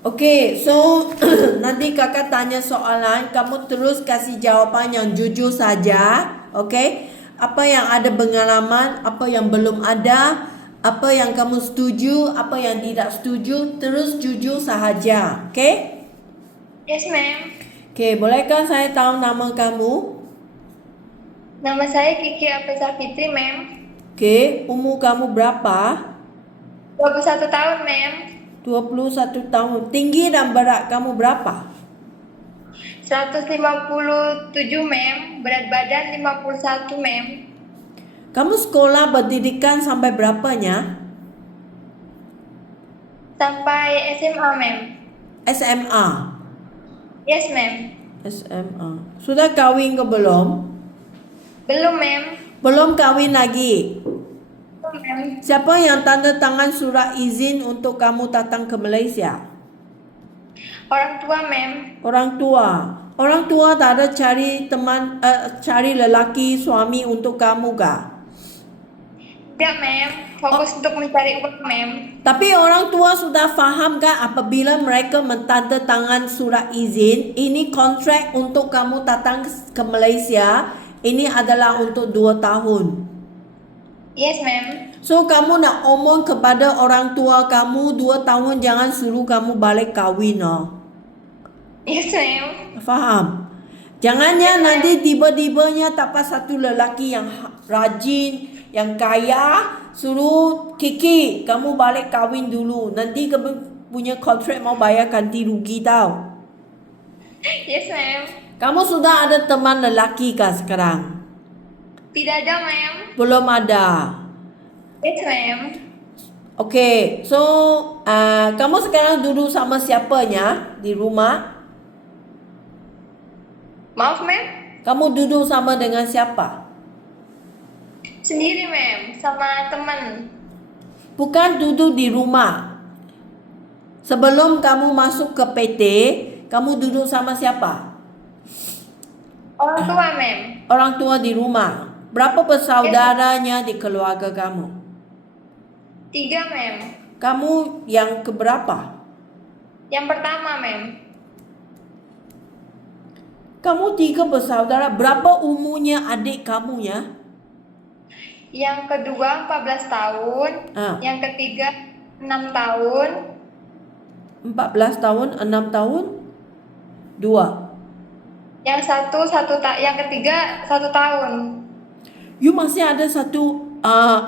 Okay, so nanti kakak tanya soalan, kamu terus kasih jawaban yang jujur saja, okay? Apa yang ada pengalaman, apa yang belum ada, apa yang kamu setuju, apa yang tidak setuju, terus jujur sahaja, okay? Yes, ma'am. Okay, bolehkah saya tahu nama kamu? Nama saya Kiki Apesa Fitri, ma'am. Okay, umur kamu berapa? 21 tahun, ma'am. 21 tahun. Tinggi dan berat kamu berapa? 157, ma'am. Berat badan 51, ma'am. Kamu sekolah pendidikan sampai berapanya? Sampai SMA, ma'am. SMA. Yes, ma'am. SMA. Sudah kawin ke belum? Belum, ma'am. Belum kawin lagi. Belum, ma'am. Siapa yang tanda tangan surat izin untuk kamu datang ke Malaysia? Orang tua, ma'am. Orang tua. Orang tua tak ada cari teman, cari lelaki suami untuk kamu kah? Tidak, ma'am. Oh, Fokus untuk mencari uang, ma'am. tapi orang tua sudah faham kan apabila mereka mentanda tangan surat izin, ini kontrak untuk kamu datang ke Malaysia, ini adalah untuk 2 tahun. Yes, ma'am. So kamu nak omong kepada orang tua kamu 2 tahun jangan suruh kamu balik kahwin oh. Yes, ma'am. Faham? Jangannya Yes, ma'am. nanti tiba-tibanya dapat satu lelaki yang rajin, yang kaya, suruh Kiki, kamu balik kahwin dulu. Nanti kamu punya kontrak mau bayar ganti rugi tau. Yes, ma'am. Kamu sudah ada teman lelaki kah sekarang? Tidak ada, ma'am. Belum ada. Yes, ma'am. Okay, so kamu sekarang duduk sama siapanya di rumah? Maaf, ma'am. Kamu duduk sama dengan siapa? Sendiri, ma'am. Sama teman. Bukan duduk di rumah. Sebelum kamu masuk ke PT, kamu duduk sama siapa? Orang tua, ma'am. Orang tua di rumah. Berapa Yes, ma'am. bersaudaranya di keluarga kamu? 3, ma'am. Kamu yang keberapa? Yang pertama, ma'am. Kamu 3 bersaudara. Berapa umurnya adik kamu ya? Yang kedua 14 tahun. Ah, Yang ketiga 6 tahun. 14 tahun, 6 tahun, 2. Yang ketiga 1 tahun. You masih ada satu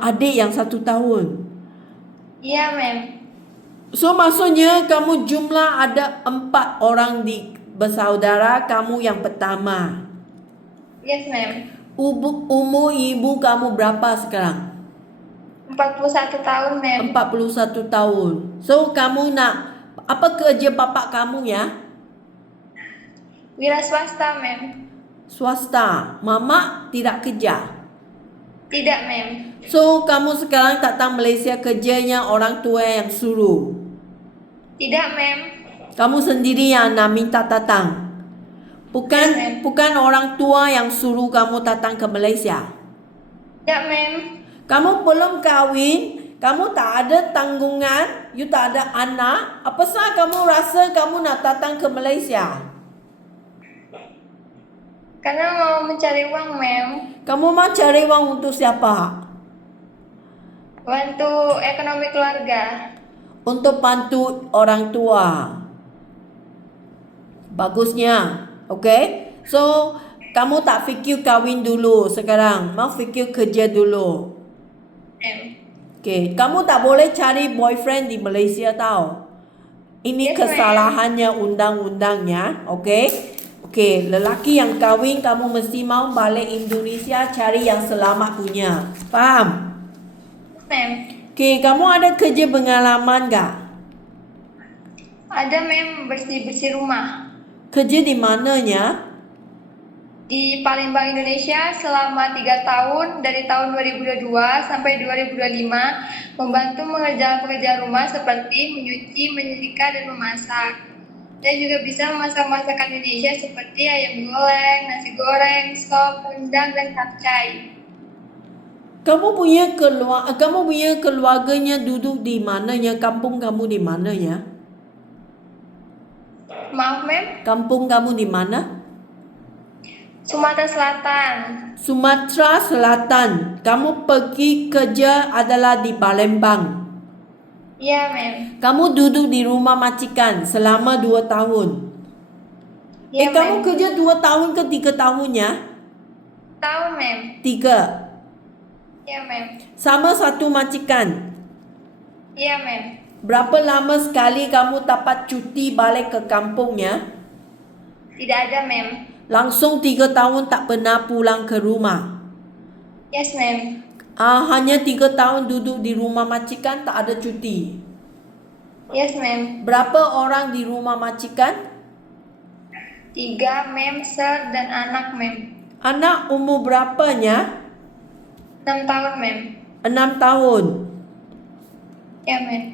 adik yang 1 tahun. Iya, ma'am. So maksudnya kamu jumlah ada 4 orang di bersaudara, kamu yang pertama. Yes, ma'am. Umur ibu kamu berapa sekarang? 41 tahun, ma'am. 41 tahun. So kamu nak apa kerja bapak kamu ya? Wira swasta, ma'am. Swasta. Mama tidak kerja. Tidak, ma'am. So kamu sekarang datang Malaysia kerjanya orang tua yang suruh. Tidak, ma'am. Kamu sendiri yang nak minta datang. Bukan Yes, ma'am. bukan orang tua yang suruh kamu datang ke Malaysia. Tidak, ma'am. Kamu belum kahwin, kamu tak ada tanggungan, you tak ada anak. Apa sah kamu rasa kamu nak datang ke Malaysia? Karena mau mencari uang, ma'am. Kamu mau cari uang untuk siapa? Bantu ekonomi keluarga. Untuk bantu orang tua. Bagusnya, okay? So, kamu tak fikir kahwin dulu sekarang, mau fikir kerja dulu. Ma'am. Okay, kamu tak boleh cari boyfriend di Malaysia tau. Ini Yes, kesalahannya undang-undangnya, okay? Okay, lelaki yang kahwin kamu mesti mau balik Indonesia cari yang selamat punya. Faham? Ma'am. Okay, kamu ada kerja pengalaman gak? Ada, ma'am, bersih-bersih rumah. Kerja di mananya? Di Palembang, Indonesia selama 3 tahun dari tahun 2022 sampai 2025 membantu mengerjakan pekerjaan rumah seperti menyuci, menyetrika, dan memasak. Saya juga bisa memasak masakan Indonesia seperti ayam goreng, nasi goreng, sop, rendang, dan capcay. Kamu punya keluarganya duduk di mananya? Kampung kamu di mananya? Maaf, ma'am. Kampung kamu di mana? Sumatera Selatan. Sumatera Selatan. Kamu pergi kerja adalah di Palembang. Iya, ma'am. Kamu duduk di rumah majikan selama 2 tahun. Iya, Kamu ma'am. kerja 2 tahun ke 3 tahunnya? Tahun, ma'am. 3. Iya, ma'am. Sama satu majikan. Iya, ma'am. Berapa lama sekali kamu dapat cuti balik ke kampungnya? Tidak ada, ma'am. Langsung 3 tahun tak pernah pulang ke rumah. Yes, ma'am. Hanya 3 tahun duduk di rumah majikan, tak ada cuti. Yes, ma'am. Berapa orang di rumah majikan? 3, ma'am, sir, dan anak, ma'am. Anak umur berapanya? 6 tahun, ma'am. 6 tahun. Ya, ma'am.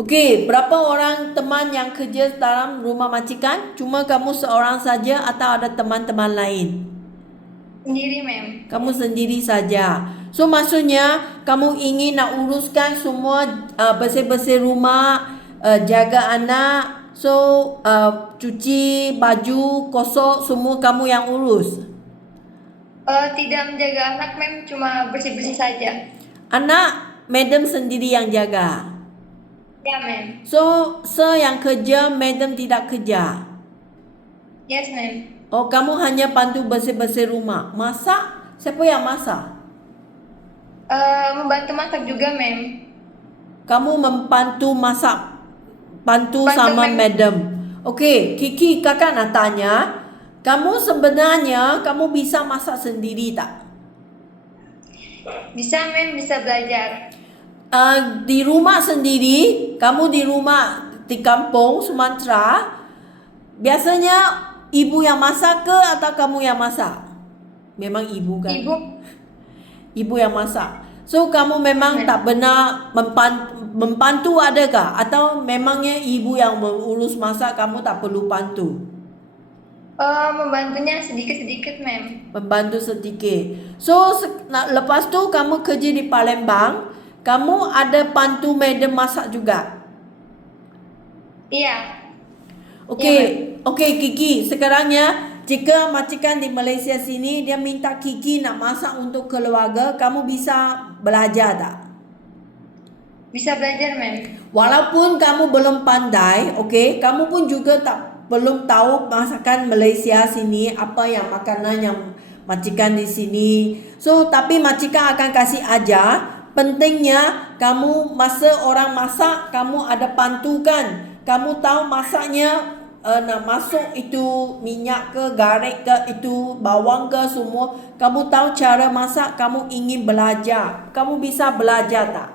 Okey, berapa orang teman yang kerja dalam rumah majikan? Cuma kamu seorang saja atau ada teman-teman lain? Sendiri, ma'am. Kamu sendiri saja. So maksudnya kamu ingin nak uruskan semua bersih-bersih rumah, jaga anak, so cuci baju, kosok semua kamu yang urus. Tidak menjaga anak, ma'am, cuma bersih-bersih saja. Anak madam sendiri yang jaga. Ya, ma'am. So yang kerja, madam tidak kerja. Yes, ma'am. Oh, kamu hanya bantu bersih-bersih rumah. Masak? Siapa yang masak? Membantu masak juga, ma'am. Kamu membantu masak. Bantu Bantu, sama ma'am. madam. Okey, Kiki, kakak nak tanya. Kamu sebenarnya, kamu bisa masak sendiri tak? Bisa, ma'am, bisa belajar. Di rumah sendiri, kamu di rumah di kampung Sumatera, biasanya ibu yang masak ke atau kamu yang masak? Memang ibu kan? Ibu, Ibu yang masak. So kamu memang tak benar membantu adakah? Atau memangnya ibu yang mengurus masak, kamu tak perlu bantu? membantunya sedikit-sedikit, ma'am. Membantu sedikit. So lepas tu kamu kerja di Palembang, kamu ada bantu madam masak juga. Iya. Okey, Kiki, sekarangnya jika majikan di Malaysia sini dia minta Kiki nak masak untuk keluarga, kamu bisa belajar tak? Bisa belajar, ma'am. Walaupun kamu belum pandai, okey, kamu pun juga belum tahu masakan Malaysia sini, apa yang makanan yang majikan di sini. So, tapi majikan akan kasih ajar. Pentingnya kamu masa orang masak, kamu ada pantukan. Kamu tahu masaknya nak masuk itu minyak ke, garam ke, itu bawang ke semua. Kamu tahu cara masak, kamu ingin belajar. Kamu bisa belajar tak?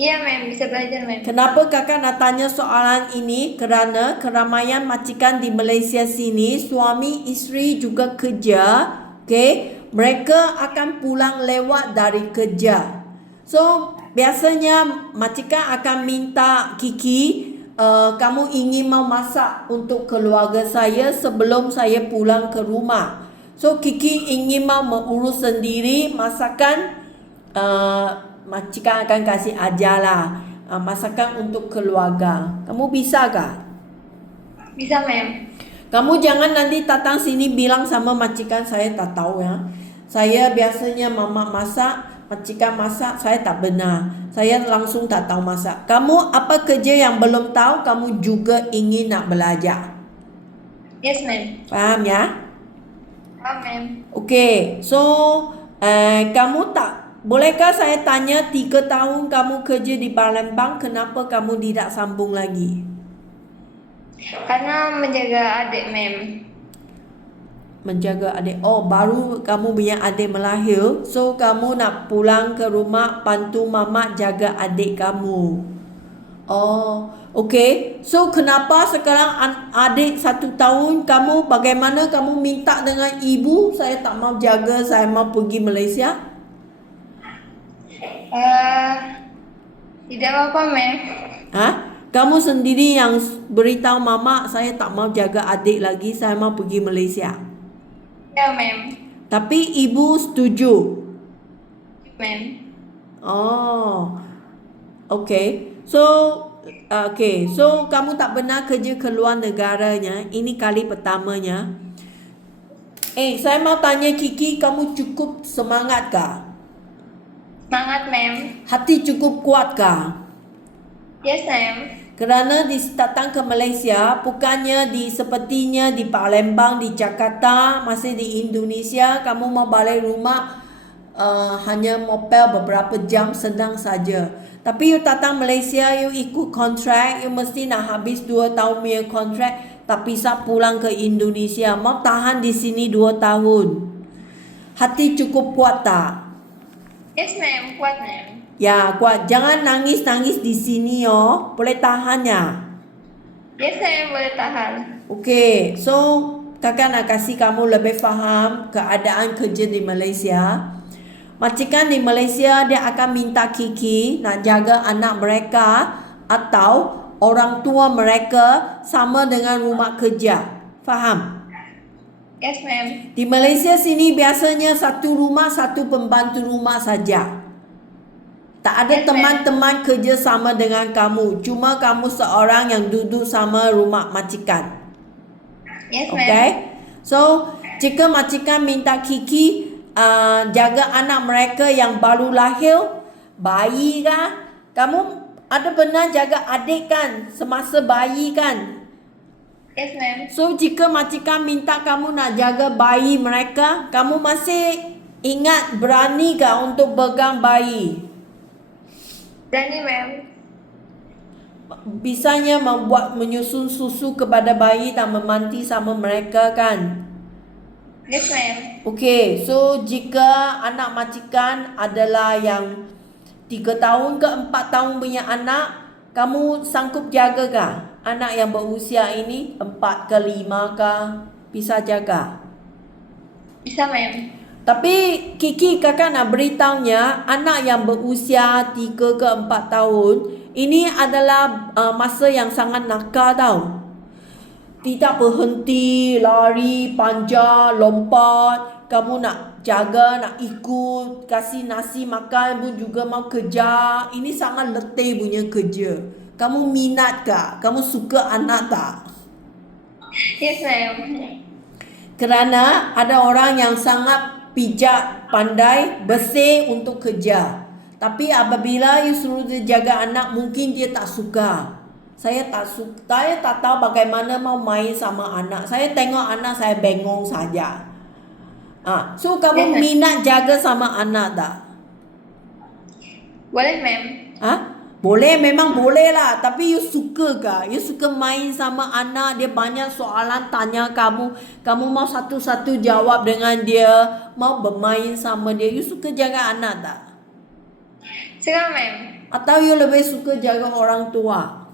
Iya, ma'am, bisa belajar, ma'am. Kenapa kakak nak tanya soalan ini? Kerana keramaian majikan di Malaysia sini, suami isteri juga kerja, okay? Mereka akan pulang lewat dari kerja. So, biasanya majikan akan minta Kiki, kamu ingin mau masak untuk keluarga saya sebelum saya pulang ke rumah. So, Kiki ingin mau mengurus sendiri masakan, majikan akan kasih ajar lah. Masakan untuk keluarga. Kamu bisa kah? Bisa, ma'am. Kamu jangan nanti datang sini bilang sama majikan, saya tak tahu ya. Saya biasanya mama masak, majikan masak, saya tak benar. Saya langsung tak tahu masak. Kamu apa kerja yang belum tahu, kamu juga ingin nak belajar. Yes, ma'am. Faham ya? Paham, ma'am. Okey, so kamu tak, bolehkah saya tanya 3 tahun kamu kerja di Palembang, kenapa kamu tidak sambung lagi? Karena menjaga adik, ma'am. Menjaga adik. Oh, baru kamu punya adik melahir, so kamu nak pulang ke rumah bantu mama jaga adik kamu. Oh, okey. So kenapa sekarang adik 1 tahun, kamu bagaimana kamu minta dengan ibu, saya tak mau jaga, saya mau pergi Malaysia? Tidak apa-apa, ma'am. Kamu sendiri yang beritahu mama, saya tak mau jaga adik lagi, saya mau pergi Malaysia. Ya, ma'am. Tapi ibu setuju. Ma'am. Oh, okay. So okay, so kamu tak pernah kerja ke luar negaranya. Ini kali pertamanya. Saya mau tanya Kiki, kamu cukup semangat kah? Semangat, ma'am. Hati cukup kuat kah? Yes, ma'am. Kerana datang ke Malaysia, bukannya sepertinya di Palembang, di Jakarta, masih di Indonesia, kamu mau balik rumah hanya mopel beberapa jam senang saja. Tapi you datang Malaysia, you ikut kontrak, you mesti nak habis 2 tahun punya kontrak, tak bisa pulang ke Indonesia. Mau tahan di sini 2 tahun. Hati cukup kuat tak? Yes, ma'am. Kuat, ma'am. Ya, kuat. Jangan nangis-nangis di sini oh. Boleh tahan ya? Yes, ma'am. Boleh tahan. Okay, so kakak nak kasih kamu lebih faham keadaan kerja di Malaysia. Majikan di Malaysia dia akan minta Kiki nak jaga anak mereka atau orang tua mereka sama dengan rumah kerja. Faham? Yes, ma'am. Di Malaysia sini biasanya satu rumah satu pembantu rumah saja. Tak ada Yes, ma'am. teman-teman kerja sama dengan kamu. Cuma kamu seorang yang duduk sama rumah majikan. Yes, ma'am. Okay? So, jika majikan minta Kiki jaga anak mereka yang baru lahir, bayi kan? Kamu ada pernah jaga adik kan? Semasa bayi kan? Yes, ma'am. So, jika majikan minta kamu nak jaga bayi mereka, kamu masih ingat berani kah untuk pegang bayi? Berani, ma'am. Bisanya menyusun susu kepada bayi dan memanti sama mereka kan? Yes, ma'am. Okay, so jika anak majikan adalah yang 3 tahun ke 4 tahun punya anak, kamu sanggup jaga kah? Anak yang berusia ini 4 ke 5 kah? Bisa jaga? Bisa, ma'am. Tapi Kiki kakak nak beritahunya, anak yang berusia 3 ke 4 tahun, ini adalah masa yang sangat nakal tau. Tidak berhenti, lari, panjat, lompat. Kamu nak jaga, nak ikut, kasih nasi makan pun juga mau kerja. Ini sangat letih punya kerja. Kamu minat kah? Kamu suka anak tak? Yes, ma'am. Kerana ada orang yang sangat pijak, pandai, bersih untuk kerja. Tapi apabila you suruh dia jaga anak, mungkin dia tak suka. Saya tak tahu bagaimana mau main sama anak. Saya tengok anak, saya bengong saja. So kamu minat jaga sama anak tak? Boleh, ma'am. Boleh, memang boleh lah. Tapi you suka kah? You suka main sama anak, dia banyak soalan tanya kamu. Kamu mau satu-satu jawab dengan dia, mau bermain sama dia. You suka jaga anak tak? Suka, ma'am. Atau you lebih suka jaga orang tua?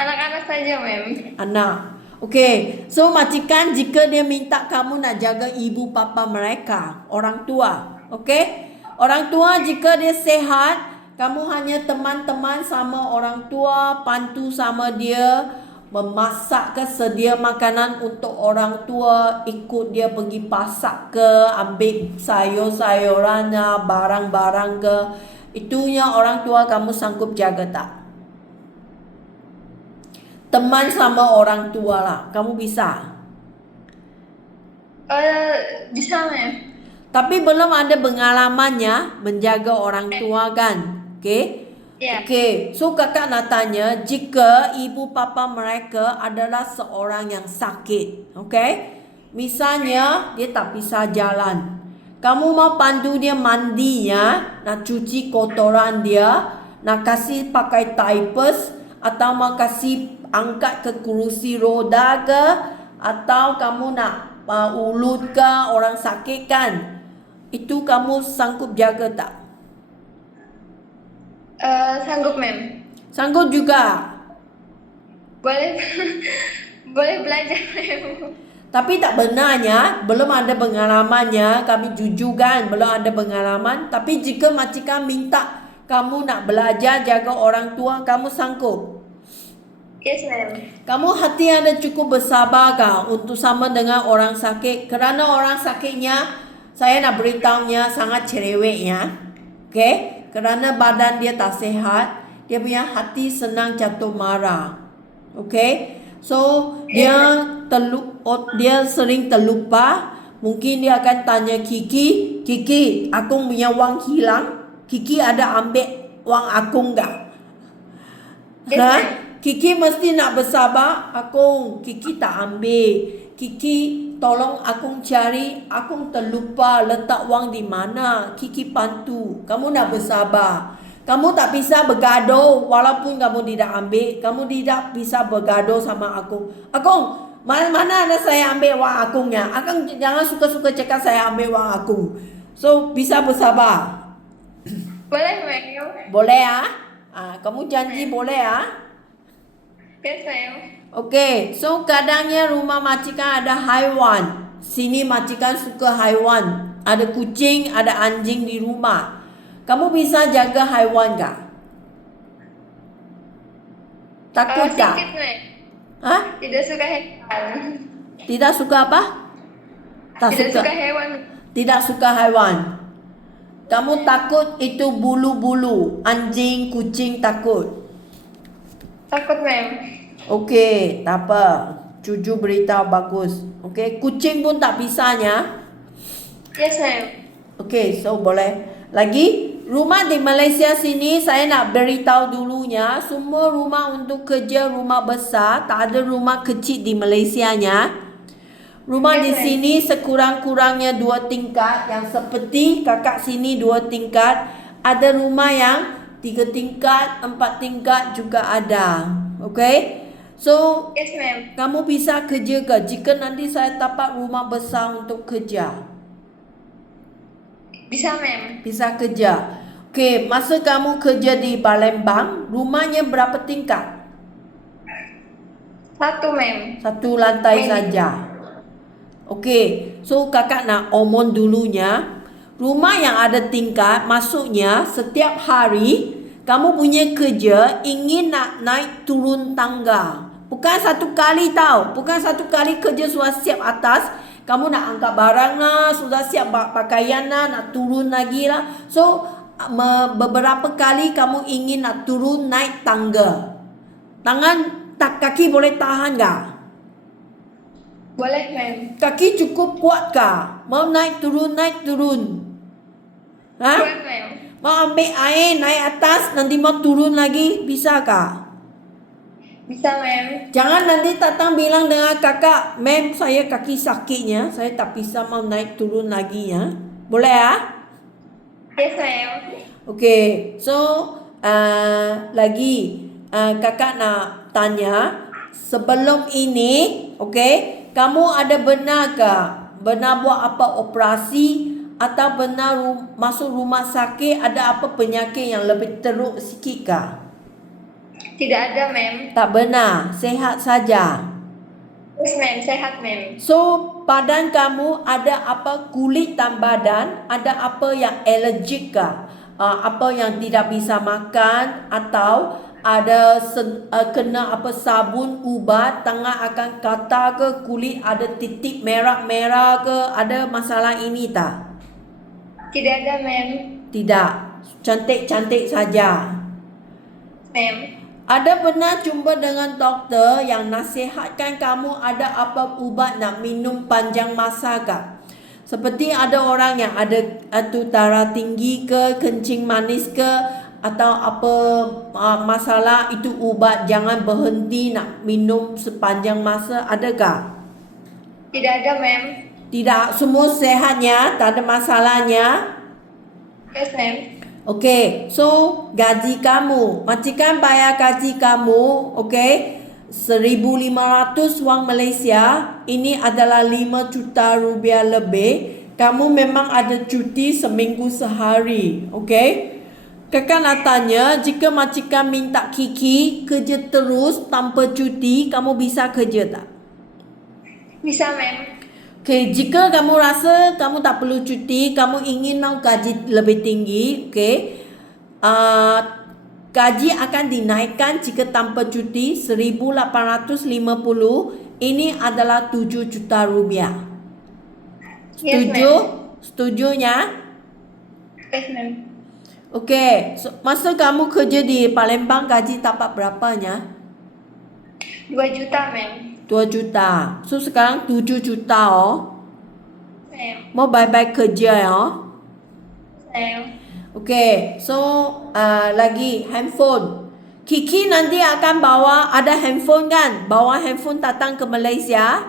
Anak-anak saja, ma'am. Anak. Okay, so majikan jika dia minta kamu nak jaga ibu bapa mereka, orang tua. Okay? Orang tua jika dia sehat, kamu hanya teman-teman sama orang tua, bantu sama dia, memasak ke, sedia makanan untuk orang tua, ikut dia pergi pasar ke, ambil sayur-sayurannya, barang-barang ke. Itunya orang tua kamu sanggup jaga tak? Teman sama orang tua lah, kamu bisa? Bisa, ma'am. Tapi belum ada pengalamannya menjaga orang tua kan? Okay? Ya. Okay, so kakak nak tanya, jika ibu bapa mereka adalah seorang yang sakit, okay? Misalnya dia tak bisa jalan, kamu mau bantu dia mandinya, nak cuci kotoran dia, nak kasih pakai diapers, atau mau kasih angkat ke kerusi roda ke, atau kamu nak ulut ke, orang sakit kan? Itu kamu sanggup jaga tak? Sanggup, ma'am. Sanggup juga. Boleh. Boleh belajar, ma'am. Tapi tak benarnya, belum ada pengalamannya. Kami jujur kan, belum ada pengalaman. Tapi jika majikan minta kamu nak belajar jaga orang tua, kamu sanggup? Yes, ma'am. Kamu hati ada cukup bersabar kah untuk sama dengan orang sakit? Kerana orang sakitnya, saya nak beritahunya sangat cerewetnya. Okay? Kerana badan dia tak sihat. dia punya hati senang jatuh marah. Okay? So, dia sering terlupa. Mungkin dia akan tanya Kiki, Kiki, Akung punya wang hilang. Kiki ada ambil wang Akung tak? Yes, Ha? ma'am. Kiki mesti nak bersabar. Akung, Kiki tak ambil. Kiki tolong Akung cari. Akung terlupa letak wang di mana. Kiki bantu. Kamu nak bersabar. Kamu tak bisa bergaduh walaupun kamu tidak ambil. Kamu tidak bisa bergaduh sama Akung. Akung, mana ada saya ambil wang Akungnya. Akung jangan suka-suka cakap saya ambil wang Akung. So, bisa bersabar. Boleh, ma'am. Boleh ah? Kamu janji boleh ah? Yes, ma'am. Okay, so kadangnya rumah majikan ada haiwan. Sini majikan suka haiwan. Ada kucing, ada anjing di rumah. Kamu bisa jaga haiwan tak? Takut tak? Sedikit, ma'am. Hah? Tidak suka hewan. Tidak suka apa? Tak Tidak suka. suka hewan. Tidak suka haiwan. Kamu takut itu bulu-bulu. Anjing, kucing takut. Takut, ma'am. Okey, tak apa. Cucu beritahu bagus. Okey, kucing pun tak bisanya. Yes, ma'am. Okey, so boleh. Lagi, rumah di Malaysia sini saya nak beritahu dulunya. Semua rumah untuk kerja rumah besar. Tak ada rumah kecil di Malaysianya. Rumah di sini sekurang-kurangnya 2 tingkat. Yang seperti kakak sini 2 tingkat. Ada rumah yang 3 tingkat, 4 tingkat juga ada. Okay? So, Yes, ma'am. kamu bisa kerja ke? Jika nanti saya dapat rumah besar untuk kerja. Bisa, ma'am. Bisa kerja. Okay, masa kamu kerja di Palembang, rumahnya berapa tingkat? 1, ma'am. 1 lantai saja. Okey, so kakak nak omong dulunya. Rumah yang ada tingkat, maksudnya setiap hari kamu punya kerja ingin nak naik turun tangga. Bukan satu kali tahu. Bukan satu kali kerja sudah siap atas. Kamu nak angkat barang lah, sudah siap pakaian lah, nak turun lagi lah. So, beberapa kali kamu ingin nak turun naik tangga. Kaki boleh tahan tak? Boleh, ma'am. Kaki cukup kuat kah? Mau naik turun, naik turun. Ha? Kuat, ma'am. Mau ambil air, naik atas, nanti mau turun lagi, bisa kah? Bisa, ma'am. Jangan nanti datang bilang dengan kakak, ma'am saya kaki sakitnya, saya tak bisa mau naik turun lagi ya. Boleh ya? Yes, ma'am. Okay, so lagi kakak nak tanya, sebelum ini, okay, kamu ada benar ke? Benar buat apa operasi atau benar masuk rumah sakit ada apa penyakit yang lebih teruk sikit kah? Tidak ada, ma'am. Tak benar, sehat saja. Yes, ma'am. Sehat, ma'am. So, badan kamu ada apa kulit dan badan, ada apa yang alergik kah? Apa yang tidak bisa makan atau ada kena apa sabun ubat tangan akan kata ke, kulit ada titik merah-merah ke, ada masalah ini tak? Tidak ada, ma'am. Tidak, cantik-cantik saja. Ma'am. Ada pernah jumpa dengan doktor yang nasihatkan kamu ada apa ubat nak minum panjang masa kah? Seperti ada orang yang ada darah tinggi ke, kencing manis ke, atau apa masalah itu ubat jangan berhenti nak minum sepanjang masa, adakah? Tidak ada, ma'am. Tidak, semua sehatnya, tak ada masalahnya. Yes, ma'am. Okay, so gaji kamu, majikan bayar gaji kamu, okay, 1,500 wang Malaysia, ini adalah 5 juta rupiah lebih. Kamu memang ada cuti seminggu sehari, okay? Kakak nak tanya, jika majikan minta Kiki kerja terus tanpa cuti, kamu bisa kerja tak? Bisa, ma'am. Okay, jika kamu rasa kamu tak perlu cuti, kamu ingin mau gaji lebih tinggi, okay, gaji akan dinaikkan jika tanpa cuti 1,850. Ini adalah 7 juta rupiah. Yes, Setuju? ma'am. Setujunya? Yes, ma'am. Okey, so, masa kamu kerja di Palembang gaji dapat berapanya? 2 juta, ma'am. 2 juta. So sekarang 7 juta oh. Ma'am. Mau baik-baik kerja oh. Ma'am. Okey, so lagi handphone. Kiki nanti akan bawa ada handphone kan? Bawa handphone datang ke Malaysia.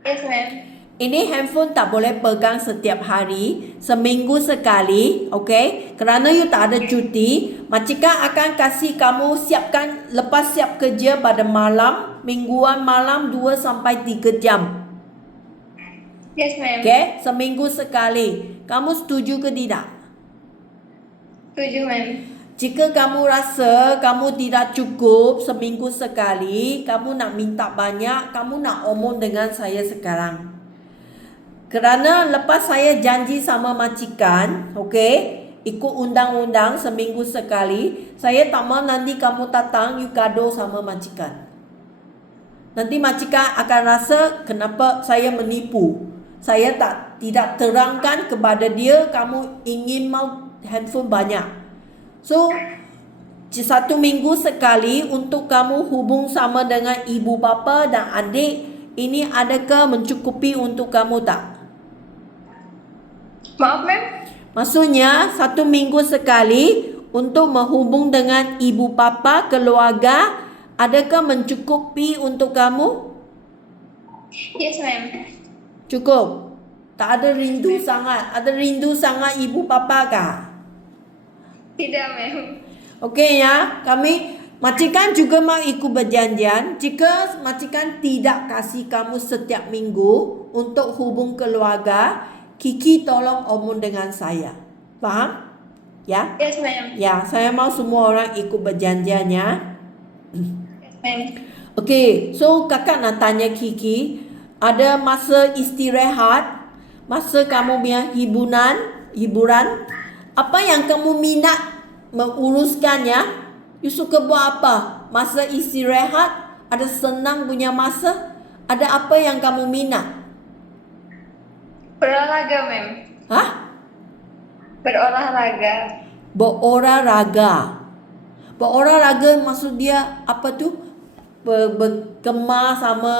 Yes, ma'am. Ini handphone tak boleh pegang setiap hari, seminggu sekali, okey? Kerana you tak ada cuti, majikan akan kasih kamu siapkan lepas siap kerja pada malam, mingguan malam 2 sampai 3 jam. Yes, ma'am. Okey, seminggu sekali. Kamu setuju ke tidak? Setuju, ma'am. Jika kamu rasa kamu tidak cukup seminggu sekali, kamu nak minta banyak, kamu nak omong dengan saya sekarang. Kerana lepas saya janji sama majikan, okey, ikut undang-undang seminggu sekali, saya tak mahu nanti kamu datang, you gaduh sama majikan. Nanti majikan akan rasa kenapa saya menipu. Saya tidak terangkan kepada dia kamu ingin mau handphone banyak. So, 1 minggu sekali untuk kamu hubung sama dengan ibu bapa dan adik, ini adakah mencukupi untuk kamu tak? Maaf, ma'am. Maksudnya 1 minggu sekali untuk menghubung dengan ibu bapa keluarga, adakah mencukupi untuk kamu? Yes, ma'am. Cukup. Tak ada rindu sangat. Ada rindu sangat ibu bapa kah? Tidak, ma'am. Okey ya, kami majikan juga mau ikut berjanjian. Jika majikan tidak kasih kamu setiap minggu untuk hubung keluarga, Kiki tolong omong dengan saya. Faham? Ya? Yes, ma'am. Ya, saya mau semua orang ikut berjanjian ya. Yes, ma'am. Okey, so kakak nak tanya Kiki, ada masa istirahat, masa kamu punya hiburan, apa yang kamu minat menguruskannya? You suka buat apa? Masa istirahat, ada senang punya masa? Ada apa yang kamu minat? Berolahraga, ma'am. Hah? Berolahraga. Berolahraga. Berolahraga maksud dia apa tu? Berkemah sama...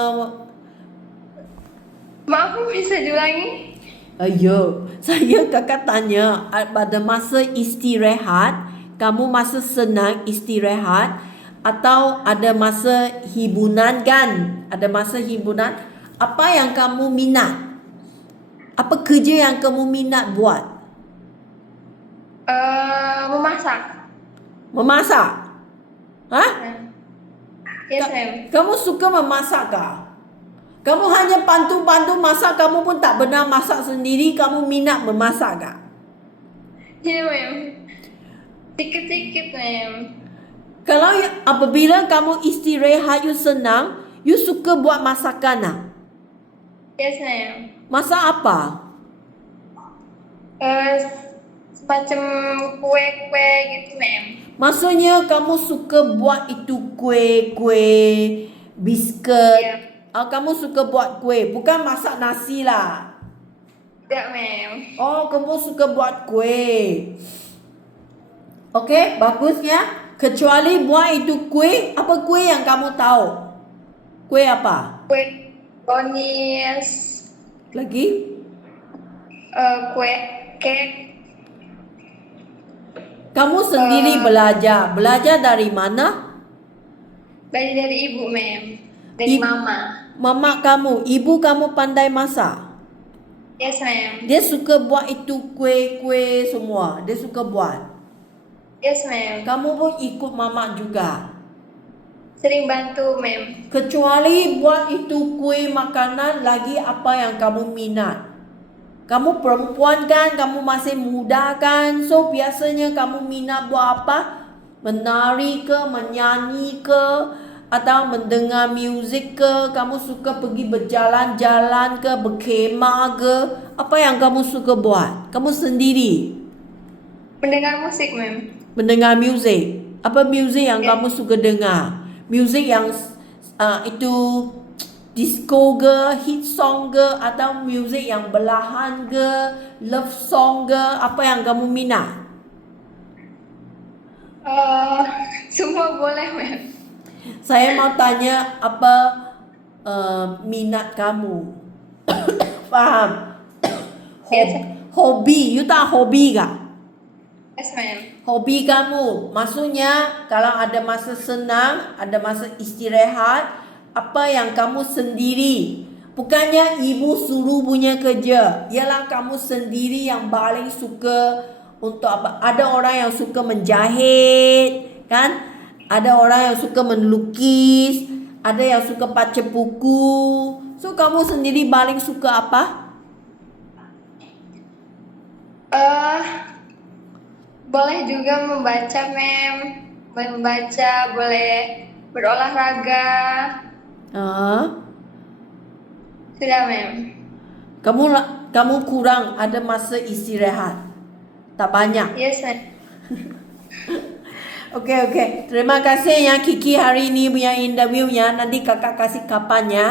Maaf, bisa diulangi? Ayo, saya kakak tanya, pada masa istirahat, kamu masa senang istirahat atau ada masa hiburan kan? Ada masa hiburan. Apa yang kamu minat? Apa kerja yang kamu minat buat? Memasak. Memasak? Hah? Yes, ma'am. Kamu suka memasak kah? Kamu hanya bantu-bantu masak, kamu pun tak benar masak sendiri, kamu minat memasak kah? Ya, ma'am. Sikit-sikit, ma'am. Kalau apabila kamu istirahat, you senang, you suka buat masakan tak? Yes, ma'am. Masak apa? Semacam kue-kue gitu, ma'am. Maksudnya kamu suka buat itu kuih-kuih, biskuit. Ya. Kamu suka buat kuih, bukan masak nasi lah. Tidak, ma'am. Oh, kamu suka buat kuih. Okey, bagusnya. Kecuali buat itu kuih, apa kuih yang kamu tahu? Kuih apa? Kue brownies, Lagi? kue cake. Kamu sendiri belajar. Belajar dari mana? Belajar dari ibu, ma'am. Dari mama. Mama kamu, ibu kamu pandai masak. Yes, ma'am. Dia suka buat itu kuih-kuih semua. Dia suka buat. Yes, ma'am. Kamu pun ikut mama juga. Sering bantu, ma'am. Kecuali buat itu kuih makanan, lagi apa yang kamu minat. Kamu perempuan kan, kamu masih muda kan. So biasanya kamu minat buat apa? Menari ke, menyanyi ke, atau mendengar muzik ke. Kamu suka pergi berjalan-jalan ke, berkhemah ke. Apa yang kamu suka buat? Kamu sendiri Mendengar musik, ma'am. mendengar muzik. Apa muzik yang kamu suka dengar? Muzik yang itu disco ke, hit song ke, atau muzik yang belahan ke, love song ke, apa yang kamu minat? Eh, semua boleh, ma'am. Saya mau tanya apa minat kamu? Faham? Yes, Hobi, you tak hobi kah? yes, ma'am. Hobi kamu, maksudnya kalau ada masa senang, ada masa istirahat, apa yang kamu sendiri. Bukannya ibu suruh punya kerja, ialah kamu sendiri yang paling suka untuk apa? Ada orang yang suka menjahit, kan? Ada orang yang suka melukis, ada yang suka baca buku. So kamu sendiri paling suka apa? Eh, boleh juga membaca, ma'am. Membaca, boleh berolahraga. Ah, Sudah, ma'am. kamu kurang ada masa istirahat. Tak banyak. Yes, ma'am. Okey. Terima kasih ya Kiki hari ini punya interviewnya. Nanti kakak kasih kapan ya.